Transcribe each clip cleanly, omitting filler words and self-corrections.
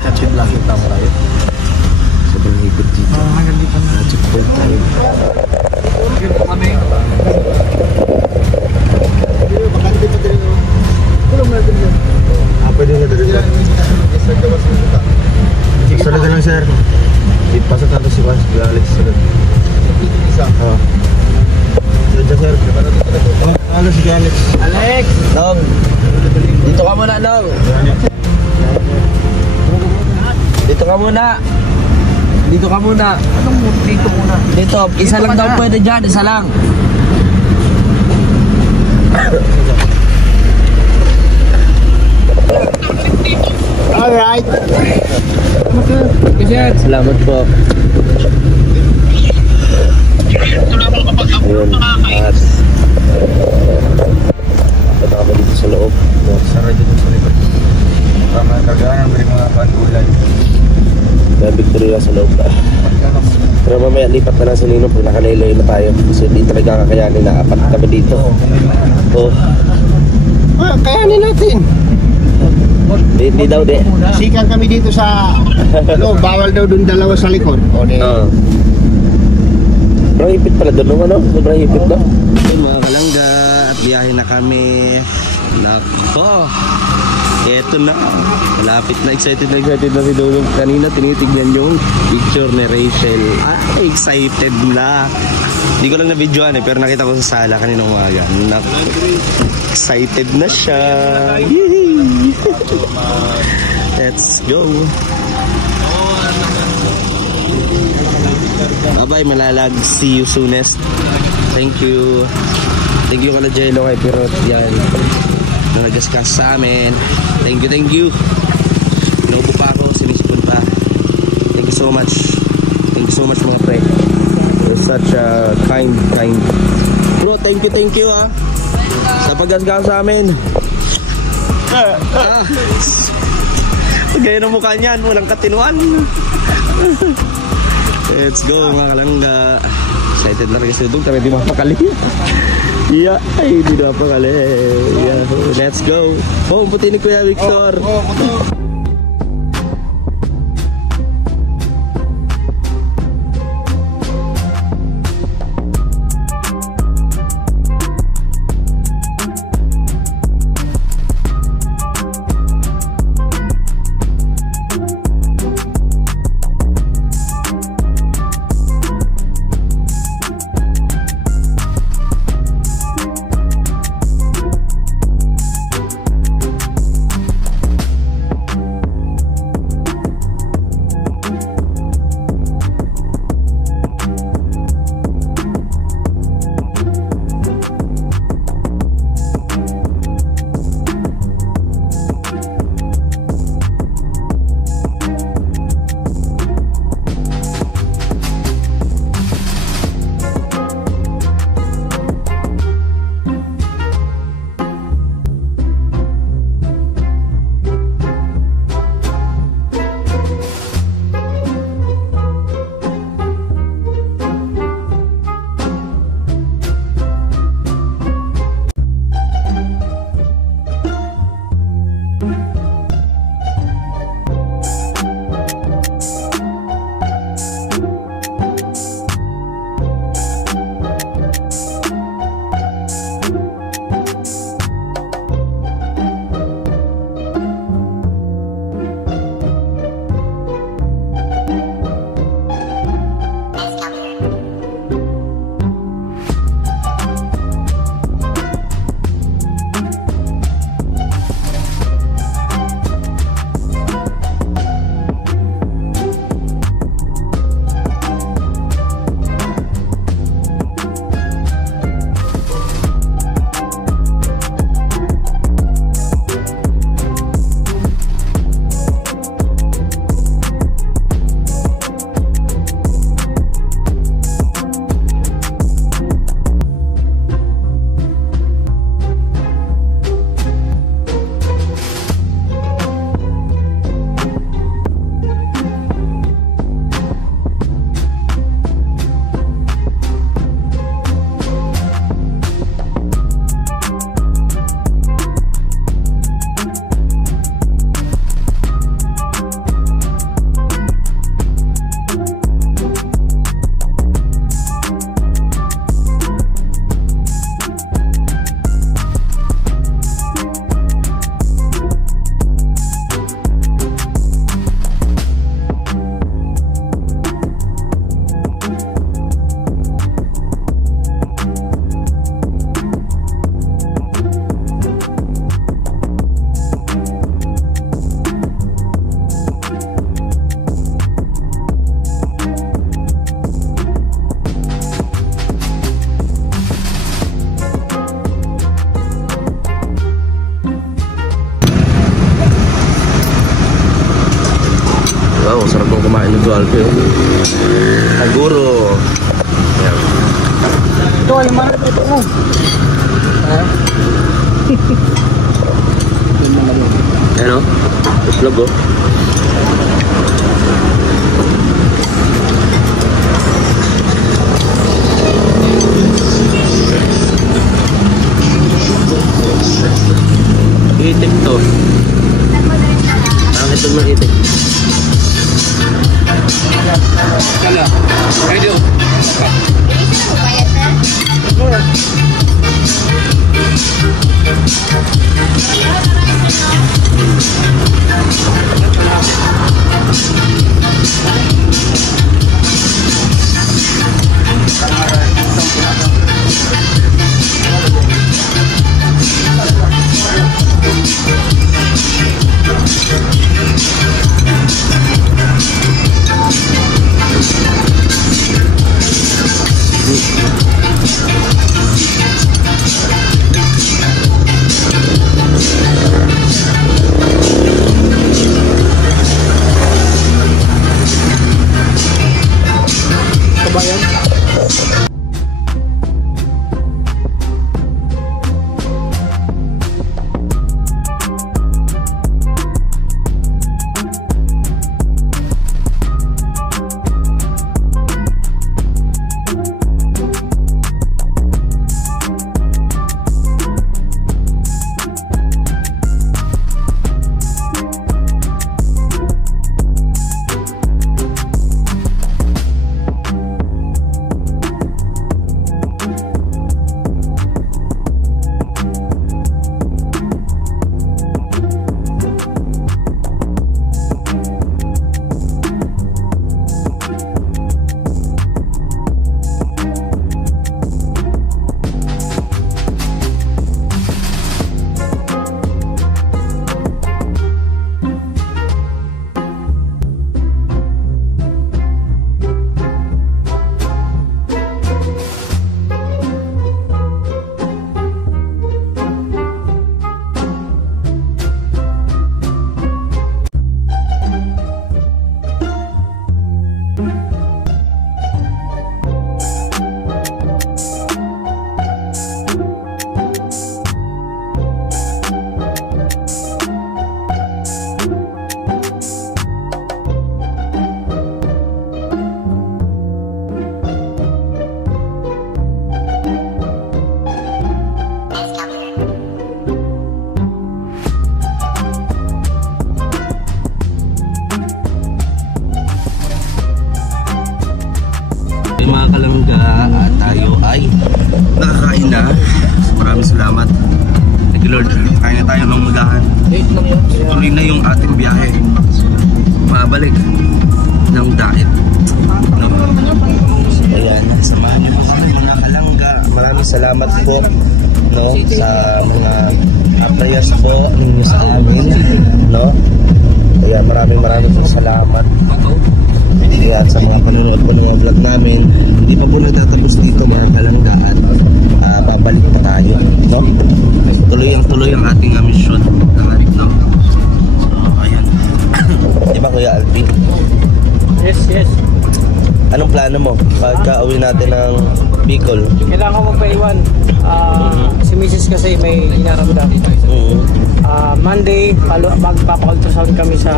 Hatchet lang kita mo tayo. Sobrang higit dito. Hatchet point tayo. Kami. Pwede na dito. Sunod na lang sir. Ipasok natin si Alex. Isa. Diyan sir. Ano si Alex? Alex! Nong! Dito ka muna, Nong! Dito ka muna! Dito ka muna! Anong dito muna? Dito, isa lang daw pwede dyan, isa lang! Alright! Salamat po! Ayun, at ito kami dito sa loob. Sarap dito sa likod. Tama, kagaanan mo yung mga pan-ulay. May Victoria sa loob na. Pero mamaya lipat na lang sa Ninong pag nakalaylay na tayo. Kasi hindi talaga kakayanin na apat kami dito. Oo. Kayanin natin. Hindi daw di. Sikan kami dito sa loob. Bawal daw dun dalawa sa likod. Oo. Sobrang hipit pala doon, ano? Sobrang hipit na. Okay, mga kalangga, at biyahe na kami. Nako! Eto na. Malapit na. Excited na si Dulong. Kanina tinitignan yung picture ni Rachel. Excited na. Hindi ko lang na-videoan pero nakita ko sa sala kaninang umaga. Nako. Excited na siya. Let's go. Bye-bye, Malalag. See you soonest. Thank you. Thank you kala Jello kay Pirot. Yan. Nanagaskas sa amin. Thank you. Inuubo pa ako. Sinisipon pa. Thank you so much. Thank you so much mga pre. You're such a kind. Bro, thank you ha. Sa paggasgas sa amin. Gaya ng mukha niyan. Walang katinuan. Let's go mga kalangga. Excited na rin kasi ito. Kaya di mapakali. Yeah, ay di mapakali. Yeah. Let's go. Oh, puti ni Kuya Victor. sarap ng kumain ng Jollibee. Siguro. Ayan. Ito, alam mo ito mo. Ayan o. Islog o. Itik to. Ang ito ng itik. Kala. Radio. Mga kalangga, tayo ay nakakain na. Maraming salamat. Thank you Lord. Kain na tayo ng magahan. Tuloy na yung ating biyahe. Mabalik ng daet. No? Ayan, samahan niyo mga kalangga. Maraming salamat po, no, sa mga prayers po ninyo sa amin, no? Ayan, maraming salamat. Ayan, sa mga panonood po ng mga vlog namin. Hindi pa po nagtatapos dito mga kalanggaan. Babalik pa tayo, no? Tuloy ang ating mission, no? So, ayan. Di ba Kuya Alvin? Yes. Anong plano mo pagka uwi natin ng Bicol? Kailangan ko magpaiwan. Si Mrs. kasi may inaramdam. Monday, magpapa-ultrasound kami sa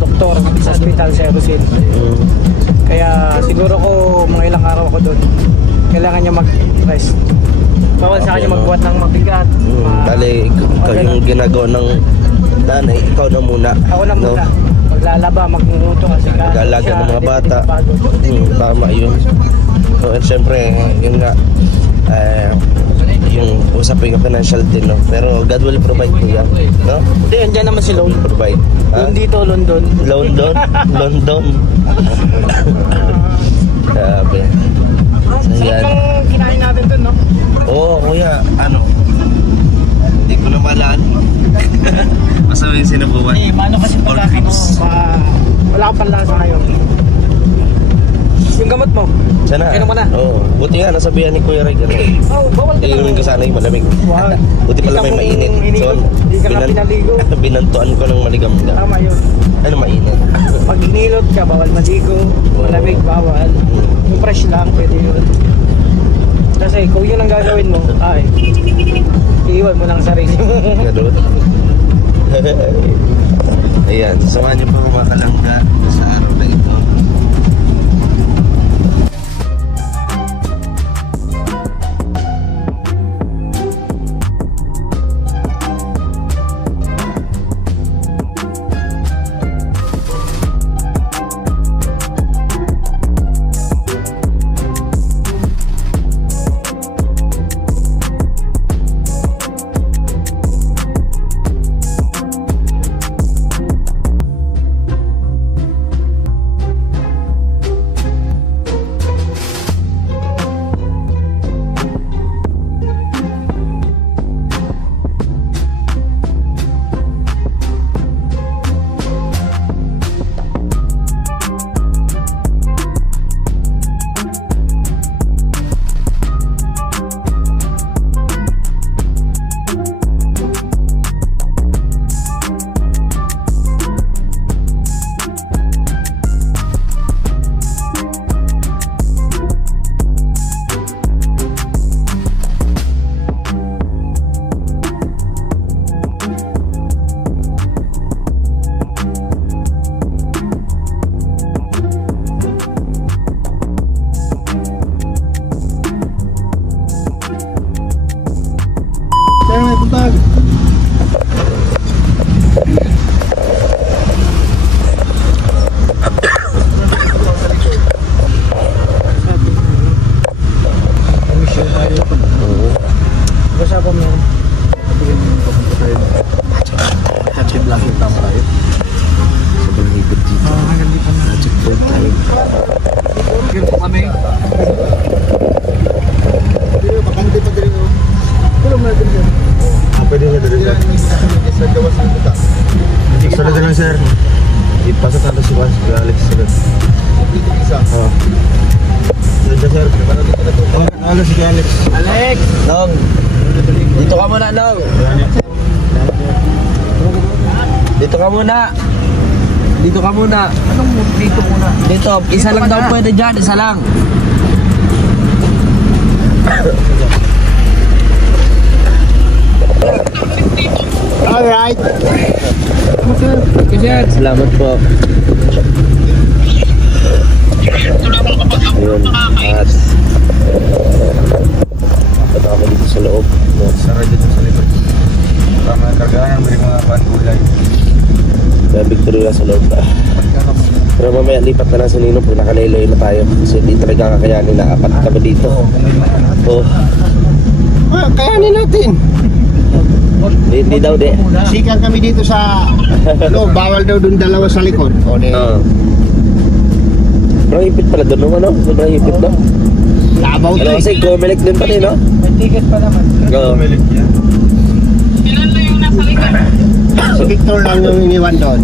doktor sa hospital sa Erosin. Kaya siguro ko mga ilang araw ako doon. Kailangan niya mag-rest. Bawal sa kanya magbuhat ng mabigat. Bale, ikaw yung ginagawa ng nanay, ikaw na muna. Ako na muna. Maglalaba, magluluto kasi mag-alaga ng mga bata. Tama yun. So, at syempre, yun nga, yung usapin yung financial din, no? Pero God will provide po yan, no? Hindi, andyan naman si Loan. Provide. Loan dito, London. London. Sabi. So, yan. Ang kinain natin dun, no? Oo, kuya, ano? Hindi ko na malaan. Masama yung sinabuhan. Mano kasi pagkakano, wala kang panlasa ngayon. Yung gamot mo? Sana. Kainom mo na? Oo. Buti nga, nasabihan ni Kuya Ray. Oo, bawal ka Iinumin ko sana yung malamig. Wow. Buti pala may mainit. So, Hindi ka na pinaligo. binantuan ko ng maligamgam. Tama yun. Ano mainit? Pag hinilot ka, bawal maligo. Malamig, bawal. Yung fresh lang, pwede yun. Kasi kung yun ang gagawin mo, ay, iiwan mo ng sarili mo. Ganun. Ayan, samahan niyo po mga kalangga sa araw na ito. Sir, ipasok natin si Alex. Ano si Alex? Alex! Nong, dito ka muna, Nong. Dito ka muna. Dito ka muna. Anong dito muna? Dito, isa lang daw pwede dyan, isa lang. Alright. Salamat po. Ayun, at punta kami dito sa loob. Sarap dito sa likod. Para mga kargaan, beri mga bahan gulay. May victory na sa loob. Pero mamaya lipat na lang sa Ninong pag nakalaylay na tayo. Kasi di talaga kakayanin na apat kami dito. Oh. Kayanin natin. Di daw, di. Sikan kami dito sa loob. Bawal daw dun dalawa sa likod. O, di. Sobrang hipit pala doon, ano? Sobrang hipit, no? Labaw Ano to kasi, Comelec din pala, no? May ticket pa naman. Oo. Si Victor lang yung iniwan doon.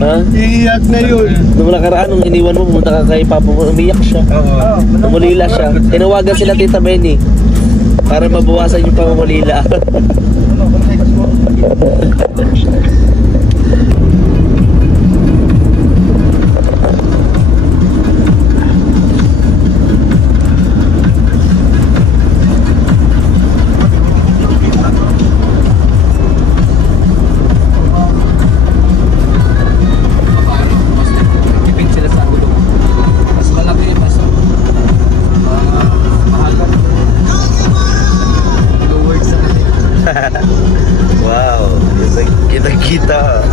Ha? Iyak na yun. Nung nakaraan, nung iniwan mo, pumunta ka kay Papa mo, umiyak siya. Umulila siya. Tinawagan sila Tita Benny para mabawasan yung pamumulila. Wow, kita.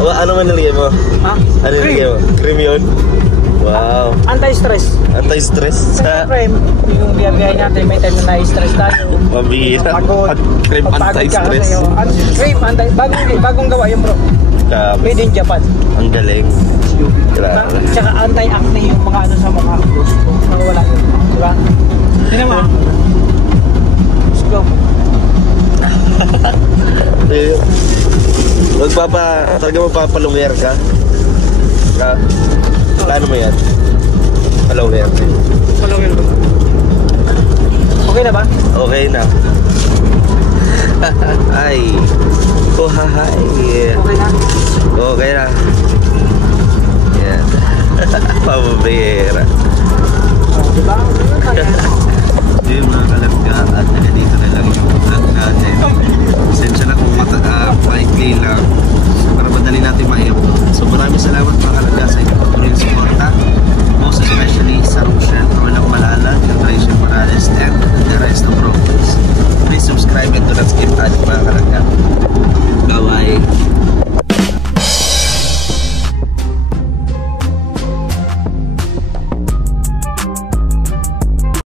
Ano man nilagay mo? Ha? Ano nilagay mo? Cream yun? Wow. Anti-stress. Anti-stress sa... Siyempre, yung biyahe natin, may time na na-stress tayo. Mabira. Pagod. Cream Pagpagod ka anti-stress. kasi, cream, bagong gawa yung bro. Made in Japan. Ang galing. Grabe. Tsaka anti-acne yung mga ano sa mukha. Nawala yun. Diba? Sino mo? Let's go. Talaga magpapalumer ka? Paano mo yan? Follower. Follower ko. Okay na ba? Okay na. Ay. Kuhahay. Okay na? Okay na. Yan. Pababera. Diba? Yung mga kalangga at dito na lang yung vlog natin. Pasensya na kung maikli lang para madali natin ma-upload. So maraming salamat.